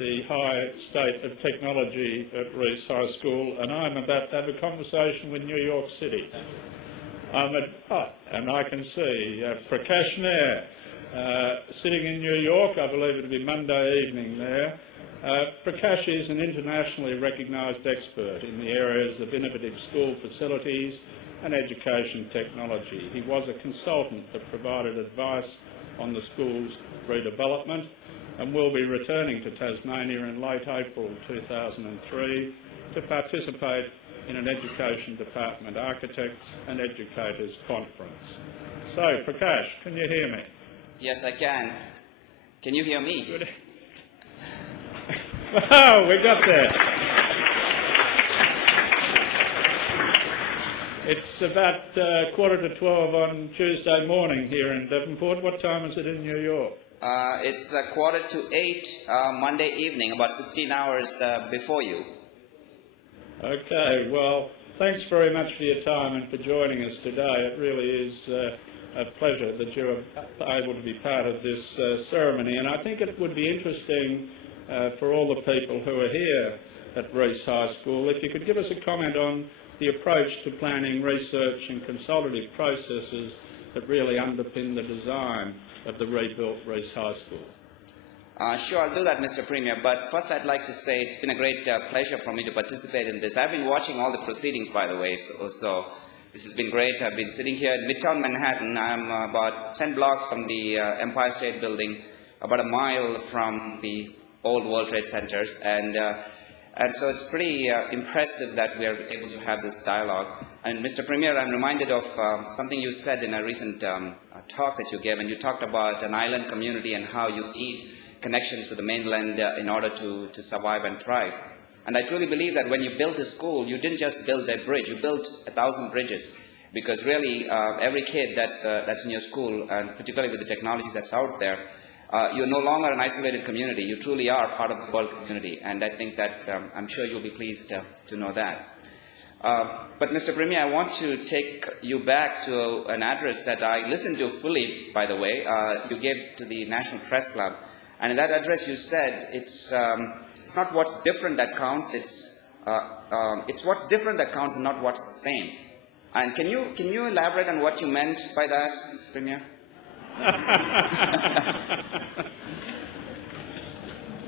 the high state of technology at Reece High School, and I'm about to have a conversation with New York City. And I can see Prakash Nair sitting in New York. I believe it'll be Monday evening there. Prakash is an internationally recognised expert in the areas of innovative school facilities and education technology. He was a consultant that provided advice on the school's redevelopment and will be returning to Tasmania in late April 2003 to participate in an Education Department Architects and Educators Conference. So, Prakash, can you hear me? Yes, I can. Can you hear me? Good. Oh, we got there. It's about 11:45 on Tuesday morning here in Devonport. What time is it in New York? It's 7:45 Monday evening, about 16 hours before you. Okay, well, thanks very much for your time and for joining us today. It really is a pleasure that you're able to be part of this ceremony, and I think it would be interesting for all the people who are here at Reece High School if you could give us a comment on the approach to planning, research and consultative processes that really underpin the design of the rebuilt Reece High School. Sure, I'll do that, Mr. Premier, but first I'd like to say it's been a great pleasure for me to participate in this. I've been watching all the proceedings, by the way, so this has been great. I've been sitting here in Midtown Manhattan. I'm about 10 blocks from the Empire State Building, about a mile from the old World Trade Centers, and so it's pretty impressive that we are able to have this dialogue. And Mr. Premier, I'm reminded of something you said in a recent talk that you gave, and you talked about an island community and how you need connections with the mainland in order to survive and thrive. And I truly believe that when you built this school, you didn't just build a bridge, you built 1,000 bridges, because really every kid that's in your school, and particularly with the technology that's out there, you're no longer an isolated community. You truly are part of the world community, and I think that I'm sure you'll be pleased to know that. But Mr. Premier, I want to take you back to an address that I listened to fully, by the way, you gave to the National Press Club. And in that address you said it's not what's different that counts, it's what's different that counts and not what's the same. And can you elaborate on what you meant by that, Mr. Premier?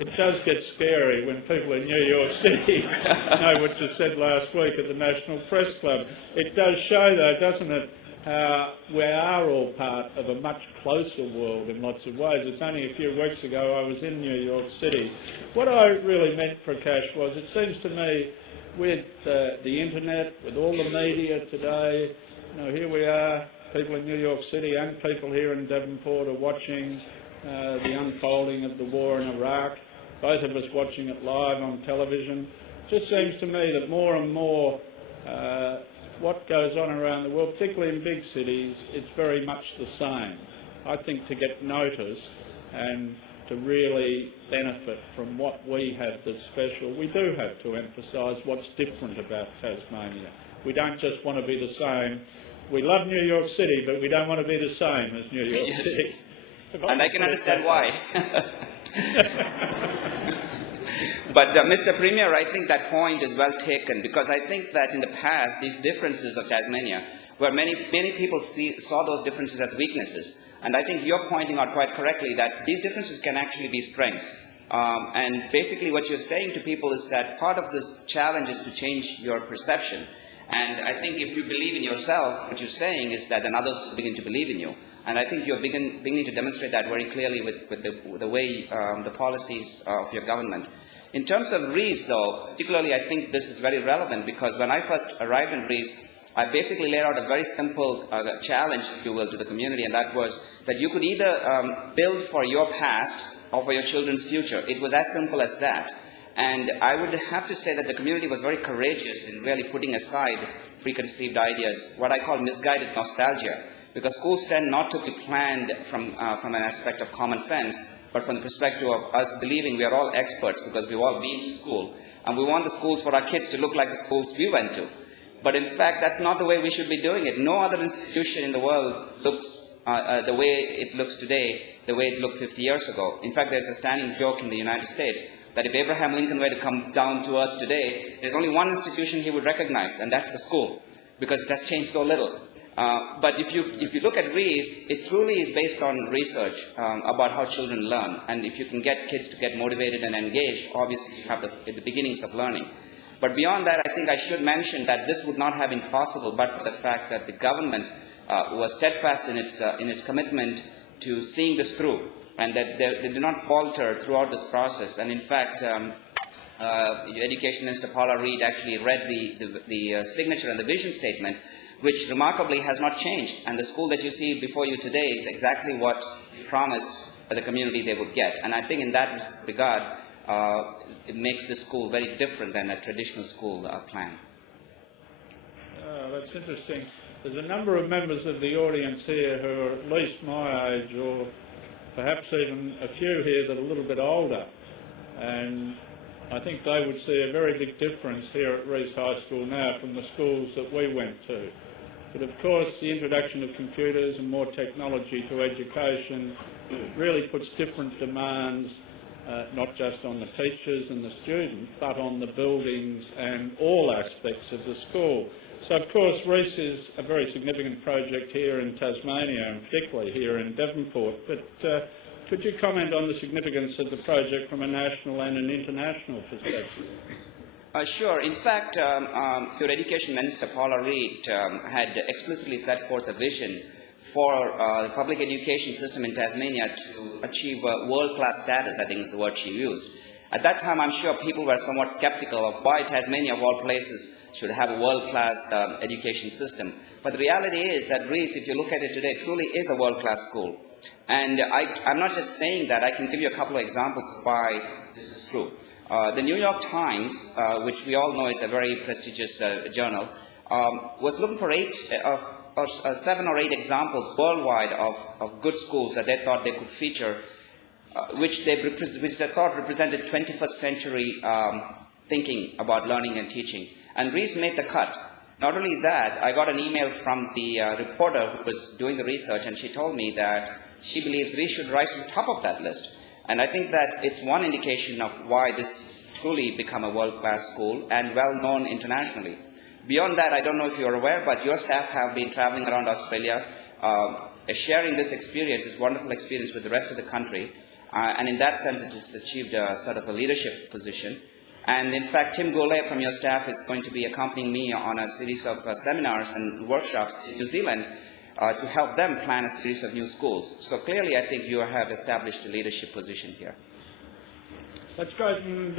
It does get scary when people in New York City know what you said last week at the National Press Club. It does show, though, doesn't it, how we are all part of a much closer world in lots of ways. It's only a few weeks ago I was in New York City. What I really meant, Prakash, was it seems to me with the internet, with all the media today, here we are, people in New York City and people here in Devonport are watching the unfolding of the war in Iraq, both of us watching it live on television. It just seems to me that more and more what goes on around the world, particularly in big cities, it's very much the same. I think to get noticed and to really benefit from what we have that's special, we do have to emphasise what's different about Tasmania. We don't just want to be the same. We love New York City, but we don't want to be the same as New York City. And I can understand why. But Mr. Premier, I think that point is well taken, because I think that in the past, these differences of Tasmania, where many people saw those differences as weaknesses, and I think you're pointing out quite correctly that these differences can actually be strengths. And basically what you're saying to people is that part of this challenge is to change your perception. And I think if you believe in yourself, what you're saying is that then others will begin to believe in you. And I think you're beginning to demonstrate that very clearly with the way the policies of your government. In terms of Reece, though, particularly I think this is very relevant, because when I first arrived in Reece, I basically laid out a very simple challenge, if you will, to the community, and that was that you could either build for your past or for your children's future. It was as simple as that. And I would have to say that the community was very courageous in really putting aside preconceived ideas, what I call misguided nostalgia, because schools tend not to be planned from an aspect of common sense, but from the perspective of us believing we are all experts because we've all been to school, and we want the schools for our kids to look like the schools we went to. But in fact, that's not the way we should be doing it. No other institution in the world looks the way it looks today, the way it looked 50 years ago. In fact, there's a standing joke in the United States that if Abraham Lincoln were to come down to earth today, there's only one institution he would recognize, and that's the school, because it has changed so little. But if you look at Reece, it truly is based on research about how children learn. And if you can get kids to get motivated and engaged, obviously you have the beginnings of learning. But beyond that, I think I should mention that this would not have been possible but for the fact that the government was steadfast in its commitment to seeing this through, and that they did not falter throughout this process. And in fact, Education Minister Paula Reid actually read the signature and the vision statement, which remarkably has not changed. And the school that you see before you today is exactly what we promised the community they would get. And I think in that regard, it makes this school very different than a traditional school plan. That's interesting. There's a number of members of the audience here who are at least my age, or perhaps even a few here that are a little bit older. And I think they would see a very big difference here at Reece High School now from the schools that we went to. But of course, the introduction of computers and more technology to education really puts different demands, not just on the teachers and the students, but on the buildings and all aspects of the school. So of course, Reece is a very significant project here in Tasmania, and particularly here in Devonport. But could you comment on the significance of the project from a national and an international perspective? Sure. In fact, your Education Minister, Paula Reid, had explicitly set forth a vision for the public education system in Tasmania to achieve world-class status, I think is the word she used. At that time, I'm sure people were somewhat skeptical of why Tasmania, of all places, should have a world-class education system. But the reality is that Reece, if you look at it today, truly is a world-class school. And I'm not just saying that. I can give you a couple of examples of why this is true. The New York Times, which we all know is a very prestigious journal, was looking for 7 or 8 examples worldwide of good schools that they thought they could feature, which they thought represented 21st century thinking about learning and teaching. And Reece made the cut. Not only that, I got an email from the reporter who was doing the research, and she told me that she believes Reece should rise to the top of that list. And I think that it's one indication of why this truly become a world-class school and well-known internationally. Beyond that, I don't know if you're aware, but your staff have been traveling around Australia, sharing this experience, this wonderful experience with the rest of the country. And in that sense, it has achieved a sort of a leadership position. And in fact, Tim Goulet from your staff is going to be accompanying me on a series of seminars and workshops in New Zealand to help them plan a series of new schools. So clearly, I think you have established a leadership position here. That's great, and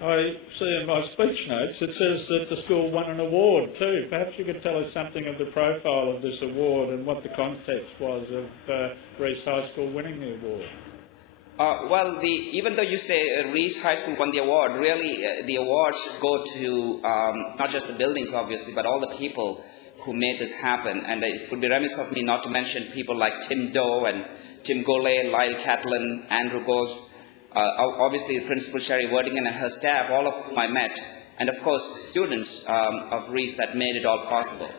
I see in my speech notes it says that the school won an award too. Perhaps you could tell us something of the profile of this award and what the context was of Reece High School winning the award. Well, even though you say Reece High School won the award, really the award should go to not just the buildings, obviously, but all the people who made this happen. And it would be remiss of me not to mention people like Tim Doe and Tim Goulet, Lyle Catlin, Andrew Ghosh, obviously the Principal Sherry Worthington and her staff, all of whom I met, and of course the students of Reece that made it all possible.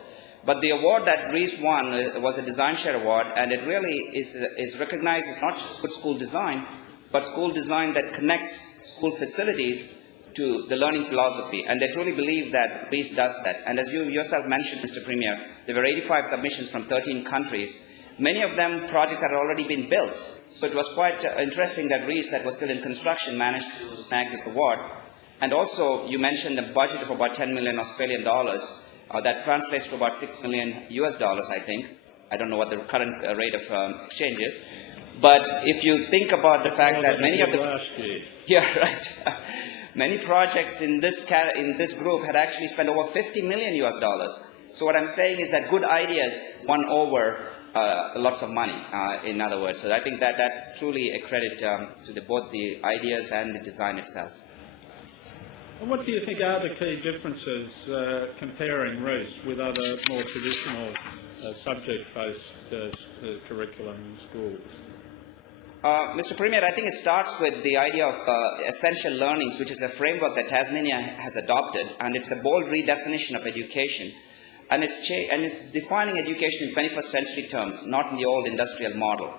But the award that Reece won was a Design Share Award, and it really is recognized as not just good school design, but school design that connects school facilities to the learning philosophy. And they truly believe that Reece does that. And as you yourself mentioned, Mr. Premier, there were 85 submissions from 13 countries. Many of them projects had already been built. So it was quite interesting that Reece, that was still in construction, managed to snag this award. And also, you mentioned a budget of about 10 million Australian dollars. That translates to about $6 million US dollars, I think. I don't know what the current rate of exchange is. But if you think about the fact that many of the... Yeah, right. Many projects in this group had actually spent over 50 million US dollars. So what I'm saying is that good ideas won over lots of money, in other words. So I think that that's truly a credit to both the ideas and the design itself. And what do you think are the key differences comparing Reece with other more traditional subject-based curriculum schools? Mr. Premier, I think it starts with the idea of essential learnings, which is a framework that Tasmania has adopted, and it's a bold redefinition of education. And it's defining education in 21st century terms, not in the old industrial model.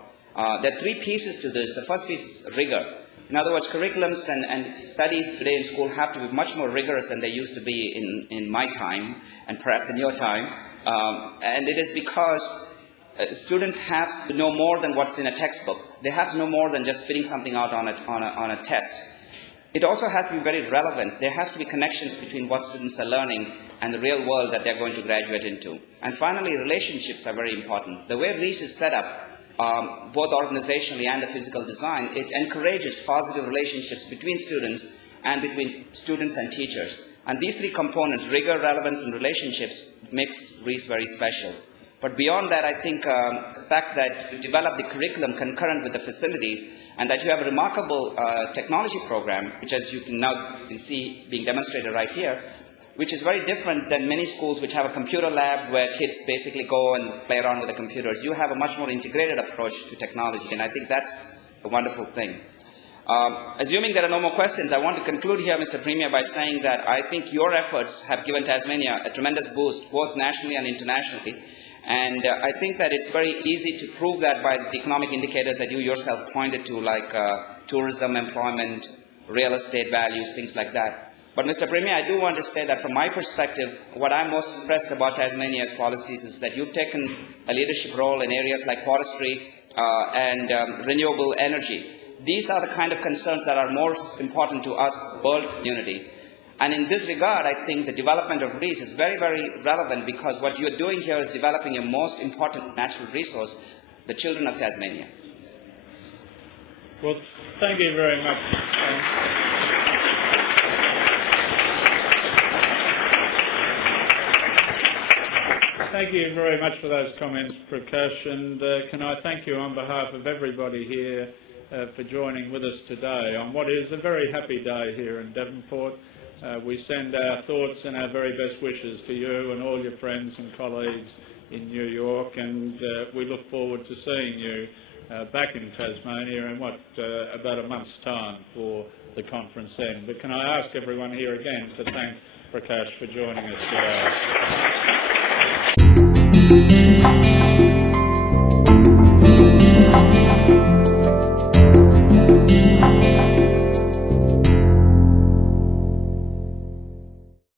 There are 3 pieces to this. The first piece is rigor. In other words, curriculums and studies today in school have to be much more rigorous than they used to be in my time and perhaps in your time. And it is because students have to know more than what's in a textbook. They have to know more than just spitting something out on a test. It also has to be very relevant. There has to be connections between what students are learning and the real world that they're going to graduate into. And finally, relationships are very important. The way Reece is set up, both organizationally and the physical design, it encourages positive relationships between students and between students and teachers. And these three components, rigor, relevance, and relationships, makes Reece very special. But beyond that, I think the fact that you develop the curriculum concurrent with the facilities and that you have a remarkable technology program, which as you can see being demonstrated right here, which is very different than many schools which have a computer lab where kids basically go and play around with the computers. You have a much more integrated approach to technology, and I think that's a wonderful thing. Assuming there are no more questions, I want to conclude here, Mr. Premier, by saying that I think your efforts have given Tasmania a tremendous boost, both nationally and internationally. And I think that it's very easy to prove that by the economic indicators that you yourself pointed to, like tourism, employment, real estate values, things like that. But Mr. Premier, I do want to say that from my perspective, what I'm most impressed about Tasmania's policies is that you've taken a leadership role in areas like forestry and renewable energy. These are the kind of concerns that are most important to us, world community. And in this regard, I think the development of Reece is very, very relevant, because what you're doing here is developing a most important natural resource, the children of Tasmania. Well, thank you very much. Thank you very much for those comments, Prakash, and can I thank you on behalf of everybody here for joining with us today on what is a very happy day here in Devonport. We send our thoughts and our very best wishes to you and all your friends and colleagues in New York, and we look forward to seeing you back in Tasmania in about a month's time for the conference then. But can I ask everyone here again to thank Prakash for joining us today.